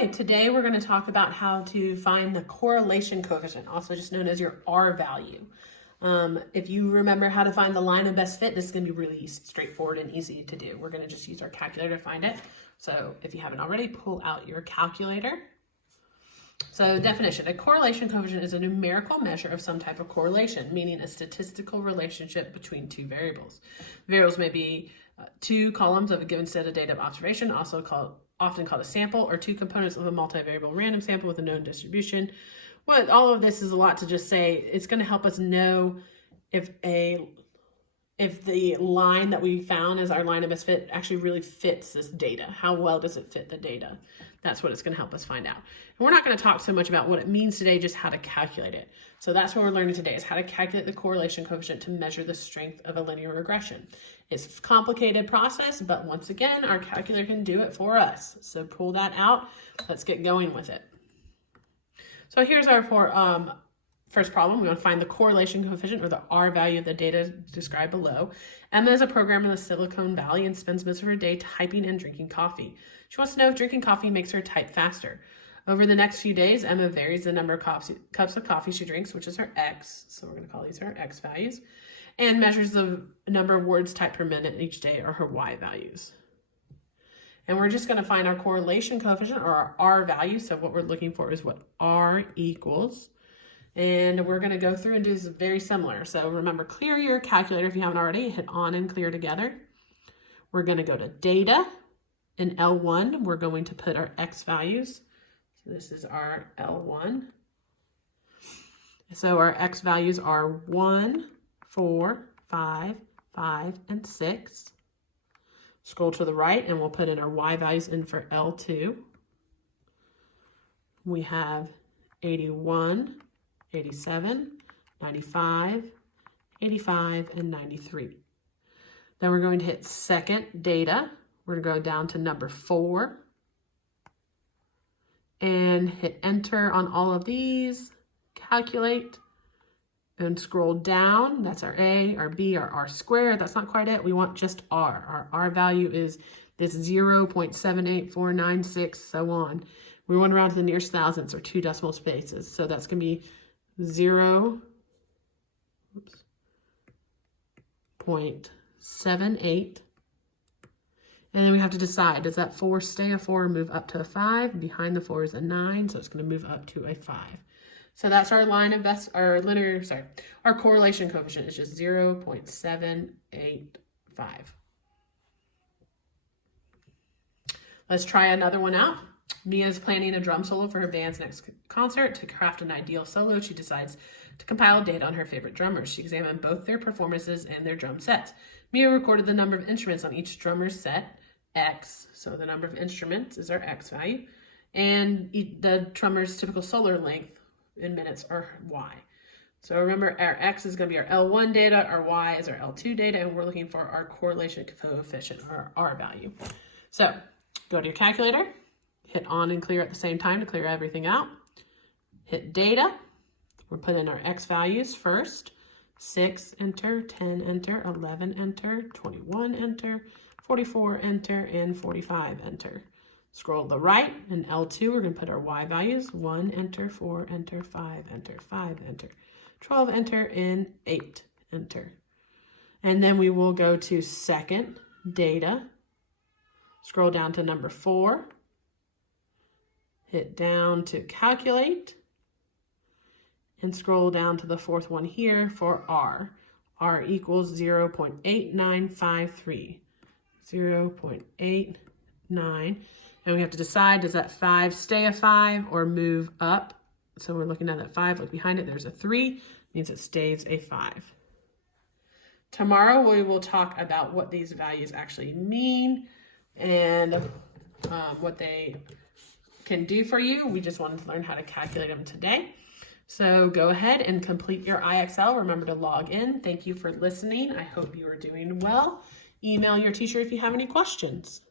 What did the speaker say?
Okay, today we're going to talk about how to find the correlation coefficient, also just known as your R value. If you remember how to find the line of best fit, this is going to be really straightforward and easy to do. We're going to just use our calculator to find it. So if you haven't already, pull out your calculator. So definition, a correlation coefficient is a numerical measure of some type of correlation, meaning a statistical relationship between two variables. Variables may be two columns of a given set of data of observation, often called a sample, or two components of a multivariable random sample with a known distribution. All of this is a lot to just say. It's going to help us know if the line that we found as our line of best fit actually really fits this data. How well does it fit the data? That's what it's going to help us find out. And we're not going to talk so much about what it means today, just how to calculate it. So that's what we're learning today, is how to calculate the correlation coefficient to measure the strength of a linear regression. It's a complicated process, but once again, our calculator can do it for us. So pull that out. Let's get going with it. So here's our first problem. We want to find the correlation coefficient, or the R value of the data described below. Emma is a programmer in the Silicon Valley and spends most of her day typing and drinking coffee. She wants to know if drinking coffee makes her type faster. Over the next few days, Emma varies the number of cups of coffee she drinks, which is her X, so we're going to call these her X values, and measures the number of words typed per minute each day, or her Y values. And we're just going to find our correlation coefficient, or our R value. So what we're looking for is what R equals. And we're going to go through and do this very similar. So remember, clear your calculator if you haven't already. Hit on and clear together. We're going to go to data. In L1, we're going to put our X values. So this is our L1. So our X values are 1, 4, 5, 5, and 6. Scroll to the right and we'll put in our Y values in for L2. We have 81, 87, 95, 85, and 93. Then we're going to hit second data. We're going to go down to number 4 and hit enter on all of these, calculate, and scroll down. That's our A, our B, our R squared. That's not quite it. We want just R. Our R value is this 0.78496, so on. We want to round to the nearest thousandths, or 2 decimal spaces. So that's going to be 0.78. And then we have to decide, does that 4 stay a 4 or move up to a 5? Behind the 4 is a 9, so it's going to move up to a 5. So that's our line of best, our correlation coefficient is just 0.785. Let's try another one out. Mia is planning a drum solo for her band's next concert. To craft an ideal solo, she decides to compile data on her favorite drummers. She examined both their performances and their drum sets. Mia recorded the number of instruments on each drummer's set, X, so the number of instruments is our X value, and the drummer's typical solo length in minutes, or Y. So remember, our X is going to be our L1 data, our Y is our L2 data, and we're looking for our correlation coefficient, or R value. So go to your calculator, hit on and clear at the same time to clear everything out. Hit data. We'll put in our X values first. 6, enter, 10, enter, 11, enter, 21, enter, 44, enter, and 45, enter. Scroll to the right, in L2, we're going to put our Y values. 1, enter, 4, enter, 5, enter, 5, enter, 12, enter, and 8, enter. And then we will go to second, data. Scroll down to number 4. Hit down to calculate. And scroll down to the fourth one here for R. R equals 0.8953. 0.89. And we have to decide, does that 5 stay a 5 or move up? So we're looking at that 5, look behind it, there's a 3, means it stays a 5. Tomorrow we will talk about what these values actually mean and what they can do for you. We just wanted to learn how to calculate them today. So go ahead and complete your IXL. Remember to log in. Thank you for listening. I hope you are doing well. Email your teacher if you have any questions.